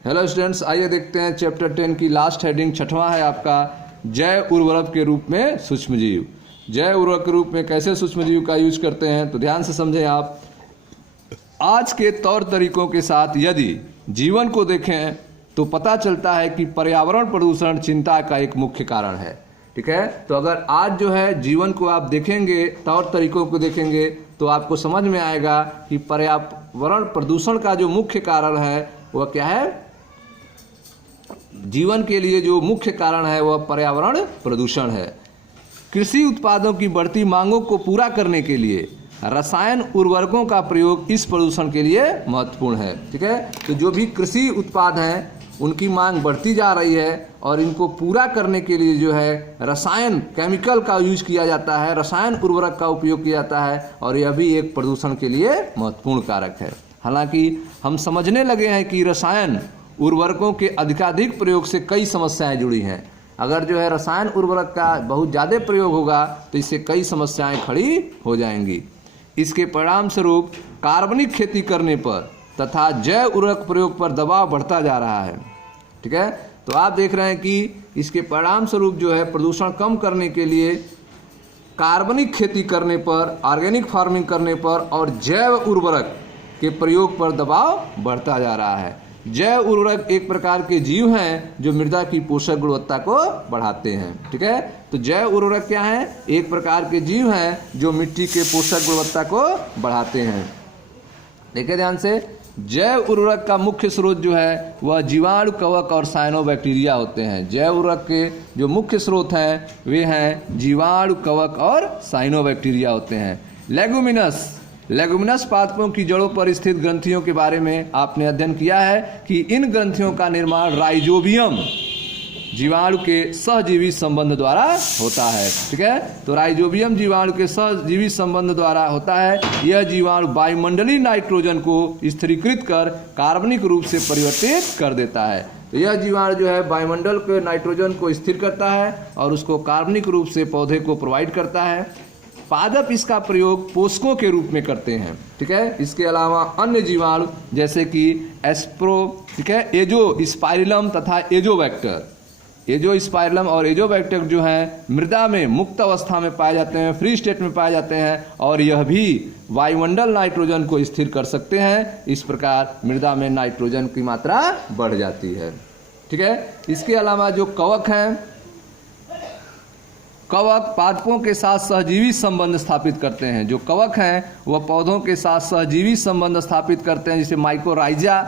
Hello students, आइए देखते हैं चैप्टर 10 की लास्ट हेडिंग। छठवां है आपका जैव उर्वरक के रूप में सूक्ष्मजीव। जैव उर्वरक के रूप में कैसे सूक्ष्मजीव का यूज करते हैं, तो ध्यान से समझें आप। आज के तौर तरीकों के साथ यदि जीवन को देखें तो पता चलता है कि पर्यावरण प्रदूषण चिंता का एक मुख्य कारण है। ठीक है, तो अगर आज जो है जीवन को आप देखेंगे, तौर तरीकों को देखेंगे, तो आपको समझ में आएगा कि पर्यावरण प्रदूषण का जो मुख्य कारण है वह क्या है। जीवन के लिए जो मुख्य कारण है वह पर्यावरण प्रदूषण है। कृषि उत्पादों की बढ़ती मांगों को पूरा करने के लिए रसायन उर्वरकों का प्रयोग इस प्रदूषण के लिए महत्वपूर्ण है। ठीक है, तो जो भी कृषि उत्पाद हैं उनकी मांग बढ़ती जा रही है और इनको पूरा करने के लिए जो है रसायन केमिकल का यूज किया जाता है, रसायन उर्वरक का उपयोग किया जाता है और यह भी एक प्रदूषण के लिए महत्वपूर्ण कारक है। हालांकि हम समझने लगे हैं कि रसायन उर्वरकों के अधिकाधिक प्रयोग से कई समस्याएं जुड़ी हैं। अगर जो है रसायन उर्वरक का बहुत ज़्यादा प्रयोग होगा तो इससे कई समस्याएं खड़ी हो जाएंगी। इसके परिणाम स्वरूप कार्बनिक खेती करने पर तथा जैव उर्वरक प्रयोग पर दबाव बढ़ता जा रहा है। ठीक है, तो आप देख रहे हैं कि इसके परिणाम स्वरूप जो है प्रदूषण कम करने के लिए कार्बनिक खेती करने पर, ऑर्गेनिक फार्मिंग करने पर और जैव उर्वरक के प्रयोग पर दबाव बढ़ता जा रहा है। जैव उर्वरक एक प्रकार के जीव हैं जो मृदा की पोषक गुणवत्ता को बढ़ाते हैं। ठीक है, तो जैव उर्वरक क्या है? एक प्रकार के जीव हैं जो मिट्टी के पोषक गुणवत्ता को बढ़ाते हैं। देखिए ध्यान से, जैव उर्वरक का मुख्य स्रोत जो है वह जीवाणु, कवक और साइनोबैक्टीरिया होते हैं। जैव उर्वरक के जो मुख्य स्रोत हैं वे हैं जीवाणु, कवक और साइनोबैक्टीरिया होते हैं। लेगुमिनस पादपों की जड़ों पर स्थित ग्रंथियों के बारे में आपने अध्ययन किया है कि इन ग्रंथियों का निर्माण राइजोबियम जीवाणु के सहजीवी संबंध द्वारा होता है। ठीक है, तो राइजोबियम जीवाणु के सहजीवी संबंध द्वारा होता है। यह जीवाणु वायुमंडलीय नाइट्रोजन को स्थिरीकृत कर कार्बनिक रूप से परिवर्तित कर देता है। तो यह जीवाणु जो है वायुमंडल के नाइट्रोजन को स्थिर करता है और उसको कार्बनिक रूप से पौधे को प्रोवाइड करता है। पादप इसका प्रयोग पोषकों के रूप में करते हैं। ठीक है, इसके अलावा अन्य जीवाणु जैसे कि एस्प्रो, ठीक है, एजोस्पाइरिलम तथा एजोबैक्टर, एजोस्पाइरिलम और एजोबैक्टर जो हैं मृदा में मुक्त अवस्था में पाए जाते हैं, फ्री स्टेट में पाए जाते हैं और यह भी वायुमंडल नाइट्रोजन को स्थिर कर सकते हैं। इस प्रकार मृदा में नाइट्रोजन की मात्रा बढ़ जाती है। ठीक है, इसके अलावा जो कवक हैं, कवक पादपों के साथ सहजीवी संबंध स्थापित करते हैं। जो कवक हैं वह पौधों के साथ सहजीवी संबंध स्थापित करते हैं, जिसे माइकोराइजा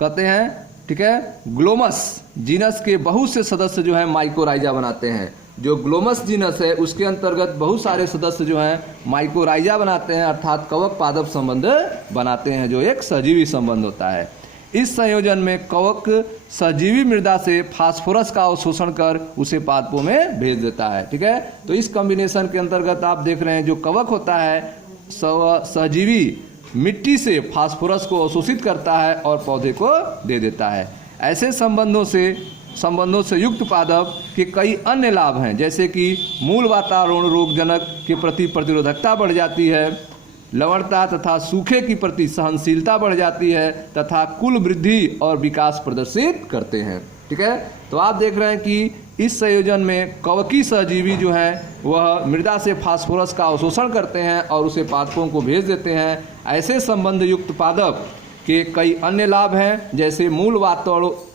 कहते हैं। ठीक है, ग्लोमस जीनस के बहुत से सदस्य जो हैं माइकोराइजा बनाते हैं। जो ग्लोमस जीनस है उसके अंतर्गत बहुत सारे सदस्य जो हैं माइकोराइजा बनाते हैं, अर्थात कवक पादप संबंध बनाते हैं, जो एक सहजीवी संबंध होता है। इस संयोजन में कवक सजीवी मृदा से फास्फोरस का अवशोषण कर उसे पादपों में भेज देता है। ठीक है, तो इस कॉम्बिनेशन के अंतर्गत आप देख रहे हैं जो कवक होता है सजीवी मिट्टी से फास्फोरस को अवशोषित करता है और पौधे को दे देता है। ऐसे संबंधों से युक्त पादप के कई अन्य लाभ हैं, जैसे कि मूल वातावरण रोगजनक के प्रति प्रतिरोधकता बढ़ जाती है, लवणता तथा सूखे की प्रति सहनशीलता बढ़ जाती है तथा कुल वृद्धि और विकास प्रदर्शित करते हैं। ठीक है, तो आप देख रहे हैं कि इस संयोजन में कवकी सहजीवी जो हैं वह मृदा से फास्फोरस का अवशोषण करते हैं और उसे पादपों को भेज देते हैं। ऐसे संबंध युक्त पादप के कई अन्य लाभ हैं, जैसे मूल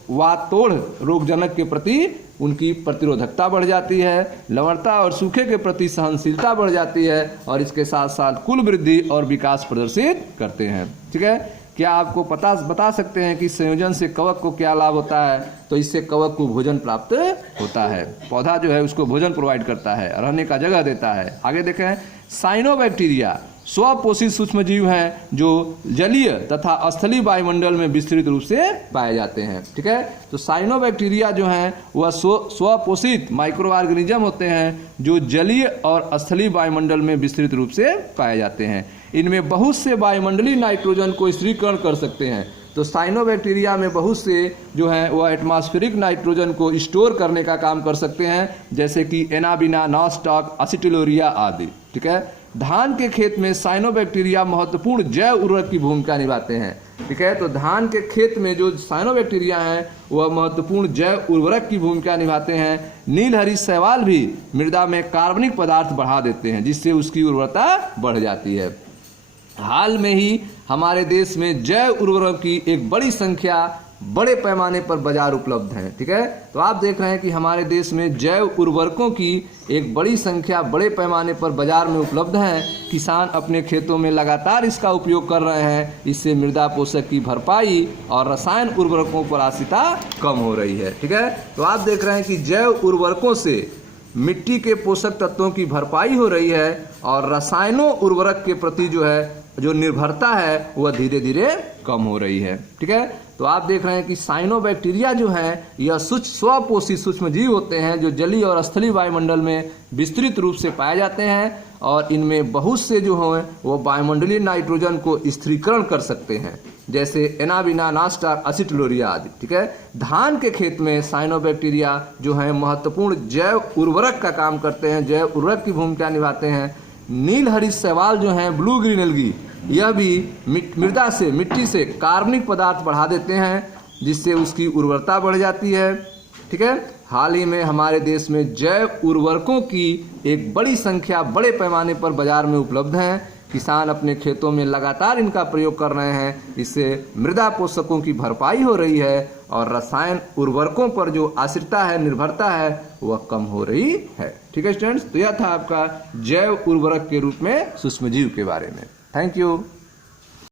वातोड़ रोगजनक के प्रति उनकी प्रतिरोधकता बढ़ जाती है, लवणता और सूखे के प्रति सहनशीलता बढ़ जाती है और इसके साथ साथ कुल वृद्धि और विकास प्रदर्शित करते हैं। ठीक है, क्या आपको बता सकते हैं कि संयोजन से कवक को क्या लाभ होता है? तो इससे कवक को भोजन प्राप्त होता है। पौधा जो है उसको भोजन प्रोवाइड करता है, रहने का जगह देता है। आगे देखें, साइनोबैक्टीरिया स्वपोषित सूक्ष्मजीव हैं जो जलीय तथा स्थलीय वायुमंडल में विस्तृत रूप से पाए जाते हैं। ठीक है, तो साइनोबैक्टीरिया जो हैं वह स्वपोषित माइक्रो ऑर्गेनिज्म होते हैं जो जलीय और स्थलीय वायुमंडल में विस्तृत रूप से पाए जाते हैं। इनमें बहुत से वायुमंडलीय नाइट्रोजन को स्थिरीकरण कर सकते हैं। तो साइनोबैक्टीरिया में बहुत से जो हैं वह एटमॉस्फेरिक नाइट्रोजन को स्टोर करने का काम कर सकते हैं, जैसे कि एनाबिना, नॉस्टॉक, एसिटिलोरिया आदि। ठीक है, धान के खेत में साइनोबैक्टीरिया महत्वपूर्ण जैव उर्वरक की भूमिका निभाते हैं। ठीक है। तो धान के खेत में जो साइनोबैक्टीरिया हैं वह महत्वपूर्ण जैव उर्वरक की भूमिका निभाते हैं। नीलहरी शैवाल भी मृदा में कार्बनिक पदार्थ बढ़ा देते हैं, जिससे उसकी उर्वरता बढ़ जाती है। हाल में ही हमारे देश में जैव उर्वरक की एक बड़ी संख्या बड़े पैमाने पर बाजार उपलब्ध है। ठीक है। तो आप देख रहे हैं कि हमारे देश में जैव उर्वरकों की एक बड़ी संख्या बड़े पैमाने पर बाजार में उपलब्ध है। किसान अपने खेतों में लगातार इसका उपयोग कर रहे हैं। इससे मृदा पोषक की भरपाई और रसायन उर्वरकों पर आश्रितता कम हो रही है। ठीक है। तो आप देख रहे हैं कि जैव उर्वरकों से मिट्टी के पोषक तत्वों की भरपाई हो रही है और रसायनों उर्वरक के प्रति जो निर्भरता है वह धीरे धीरे कम हो रही है। ठीक है। तो आप देख रहे हैं कि साइनोबैक्टीरिया जो है यह स्वपोषी सूक्ष्म जीव होते हैं जो जलीय और स्थलीय वायुमंडल में विस्तृत रूप से पाए जाते हैं और इनमें बहुत से जो हैं वो वायुमंडलीय नाइट्रोजन को स्थिरीकरण कर सकते हैं, जैसे एनाबिना, नास्टार, असिटलोरिया आदि। ठीक है। धान के खेत में साइनोबैक्टीरिया जो है महत्वपूर्ण जैव उर्वरक का काम करते हैं, जैव उर्वरक की भूमिका निभाते हैं। नीलहरी शैवाल जो हैं, ब्लू ग्रीन एल्गी, यह भी मिट्टी से कार्बनिक पदार्थ बढ़ा देते हैं, जिससे उसकी उर्वरता बढ़ जाती है। ठीक है। हाल ही में हमारे देश में जैव उर्वरकों की एक बड़ी संख्या बड़े पैमाने पर बाजार में उपलब्ध है। किसान अपने खेतों में लगातार इनका प्रयोग कर रहे हैं। इससे मृदा पोषकों की भरपाई हो रही है और रसायन उर्वरकों पर जो आश्रितता है, निर्भरता है, वह कम हो रही है। ठीक है स्टूडेंट्स, तो यह था आपका जैव उर्वरक के रूप में सूक्ष्मजीव के बारे में। Thank you.